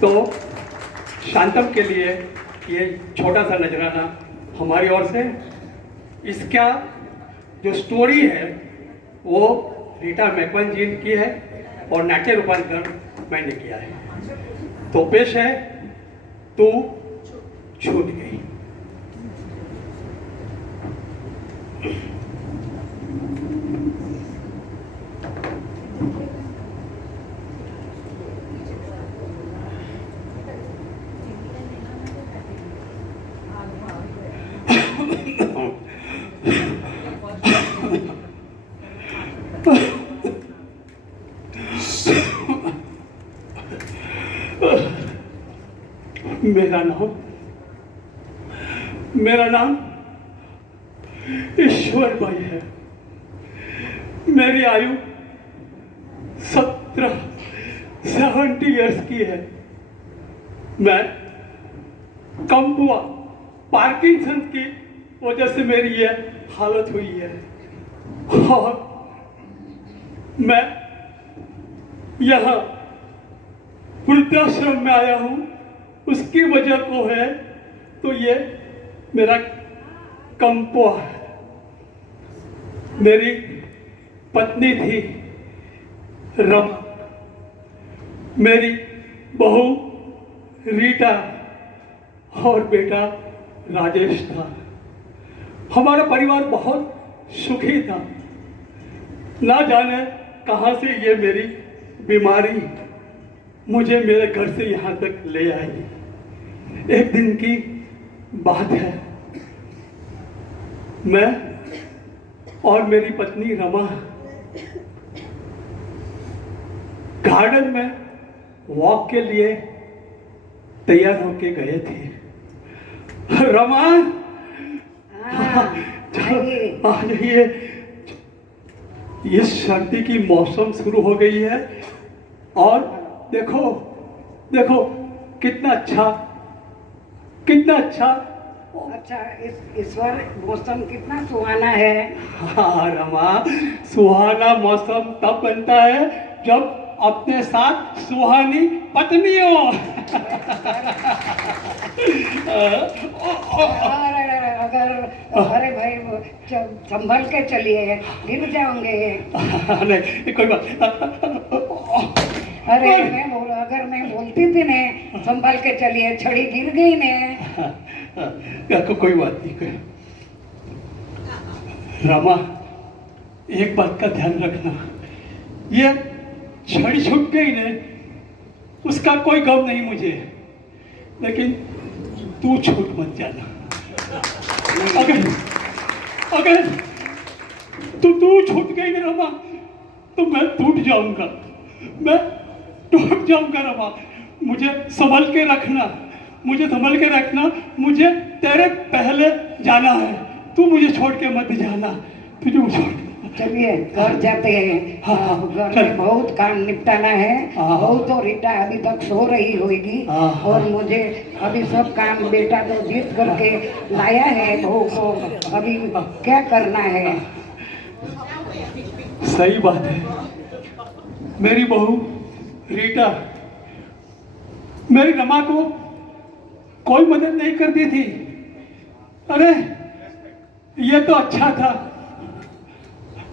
तो शांतम के लिए ये छोटा सा नजराना हमारी ओर से। इसका जो स्टोरी है वो रीटा मैकवन जी की है और नाट्य रूपांतरण मैंने किया है। तो पेश है तू छूट गई। मेरा नाम ईश्वर भाई है। मेरी आयु 70 इयर्स की है। मैं कम हुआ पार्किंसन की वजह से मेरी ये हालत हुई है और मैं यहाँ वृद्धाश्रम में आया हूँ। उसकी वजह को है तो ये मेरा कंपो है। मेरी पत्नी थी रमा, मेरी बहू रीटा और बेटा राजेश था। हमारा परिवार बहुत सुखी था। ना जाने कहाँ से ये मेरी बीमारी मुझे मेरे घर से यहाँ तक ले आई। एक दिन की बात है, मैं और मेरी पत्नी रमा गार्डन में वॉक के लिए तैयार होके गए थे। रमा आ जाइए, ये सर्दी की मौसम शुरू हो गई है और देखो देखो कितना अच्छा इस बार मौसम कितना सुहाना है। हाँ रमा, सुहाना मौसम तब बनता है जब अपने साथ सुहानी पत्नी हो। अरे भाई संभल के चलिए, गिर जाओगे। नहीं कोई बात। अरे अगर मैं बोलती थी ने संभल के चलिए, छड़ी गिर गई ने। कोई बात नहीं। रमा, एक बात का ध्यान रखना, ये छड़ी छूट गई ने उसका कोई गम नहीं मुझे, लेकिन तू छूट मत जाना। अगर तू छूट गई ना रमा तो मैं टूट जाऊंगा, मैं टूट जाऊंगा रमा। मुझे संभल के रखना, मुझे तेरे पहले जाना है। तू मुझे छोड़ के मत जाना, तुझे छोड़। चलिए घर जाते हैं। हाँ, घर में बहुत काम निपटाना है। बहू तो रीटा अभी तक सो रही होगी और मुझे अभी सब काम बेटा तो जीत करके लाया है। बहू को अभी क्या करना है। सही बात है। मेरी बहू रीटा मेरी रमा को कोई मदद नहीं करती थी। अरे ये तो अच्छा था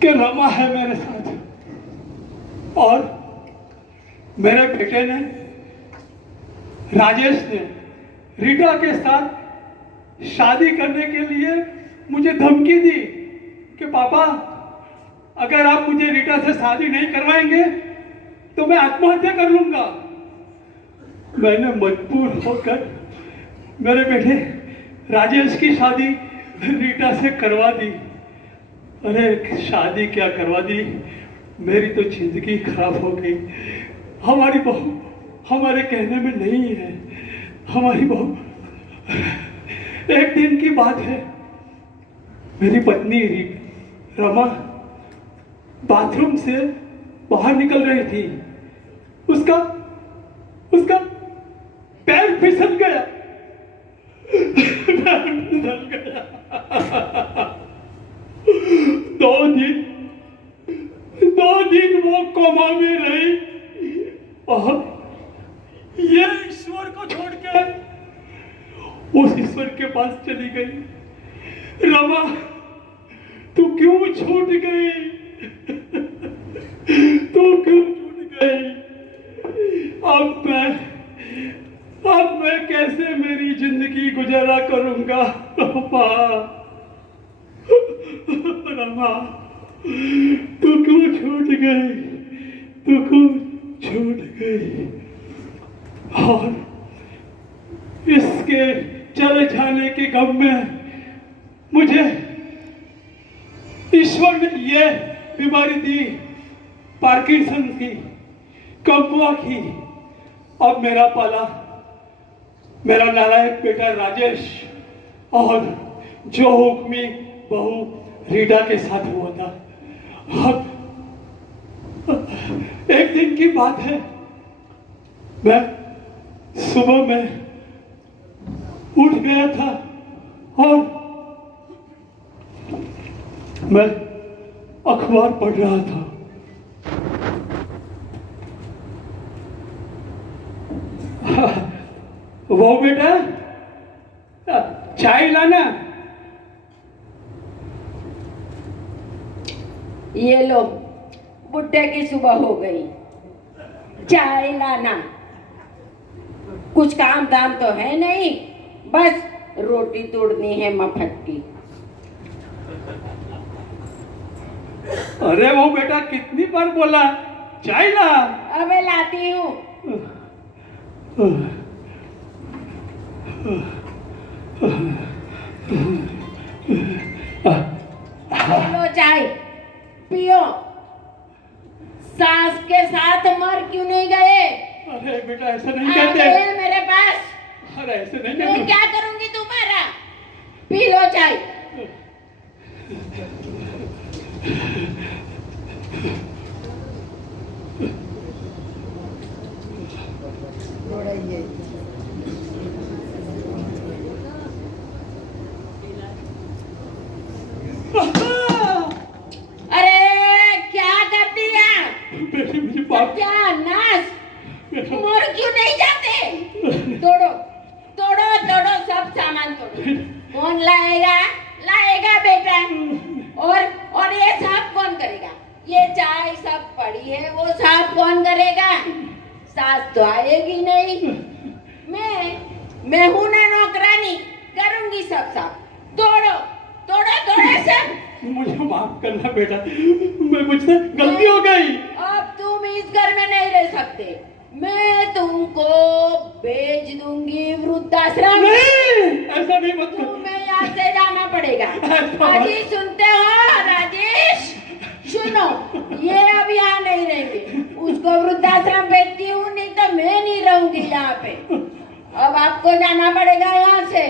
कि रमा है मेरे साथ। और मेरे बेटे ने, राजेश ने रीटा के साथ शादी करने के लिए मुझे धमकी दी कि पापा अगर आप मुझे रीटा से शादी नहीं करवाएंगे तो मैं आत्महत्या कर लूंगा। मैंने मजबूर होकर मेरे बेटे राजेश की शादी रीटा से करवा दी। अरे शादी क्या करवा दी, मेरी तो जिंदगी खराब हो गई। हमारी बहू हमारे कहने में नहीं है। हमारी बहू, एक दिन की बात है, मेरी पत्नी रमा बाथरूम से बाहर निकल रही थी। उसका पैर फिसल गया। दो दिन वो कोमा में रही और ये ये ईश्वर को छोड़ के उस ईश्वर के पास चली गई। रमा, तू क्यों छूट गई? तू क्यों छूट गई? अब मैं कैसे मेरी जिंदगी गुजारा करूंगा? रमा, तू क्यों छूट गई? तू क्यों छूट गई? और इसके चले जाने के गम में मुझे ईश्वर ने ये बीमारी दी, पार्किंसन की, कम्पुआ की। अब मेरा पाला मेरा नालायक बेटा राजेश और जो हुक्मी बहू रीडा के साथ हुआ था। अब एक दिन की बात है, मैं सुबह में उठ गया था और मैं अखबार पढ़ रहा था। वो बेटा, चाय लाना। ये लो, बुड्ढे की सुबह हो गई, चाय लाना। कुछ काम धाम तो है नहीं, बस रोटी तोड़नी है मफत की। अरे वो बेटा, कितनी बार बोला चाय ला। अबे लाती हूँ। लो चाय पियो। सास के साथ मर क्यों नहीं गए? अरे बेटा, ऐसा नहीं आ कहते। गए मेरे पास। अरे ऐसे नहीं मैं कहते। क्या करूंगी तुम्हारा? पी लो चाय। अरे क्या कर दिया? बेटे, मुझे पाप। क्या नाश? मर क्यों नहीं जाते? तोड़ो तोड़ो तोड़ो, सब सामान तोड़ो। कौन लाएगा? लाएगा बेटा। और ये साफ कौन करेगा? ये चाय सब पड़ी है, वो साफ कौन करेगा? सास तो आएगी नहीं। मैं हूं ना नौकरानी, करूंगी सब साफ। तोड़ो तोड़ो तोड़ो सब। मुझे माफ करना बेटा, मैं मुझसे गलती हो गई। अब तुम इस घर में नहीं रह सकते। मैं तुमको भेज दूंगी वृद्धाश्रम। नहीं, ऐसा नहीं मत करो। तुम्हें यहाँ से जाना पड़ेगा। अजी सुनते हो राजेश? सुनो, ये अब यहाँ नहीं रहेंगे। उसको वृद्धाश्रम भेजती हूँ, नहीं तो मैं नहीं रहूंगी यहाँ पे। अब आपको जाना पड़ेगा यहाँ से।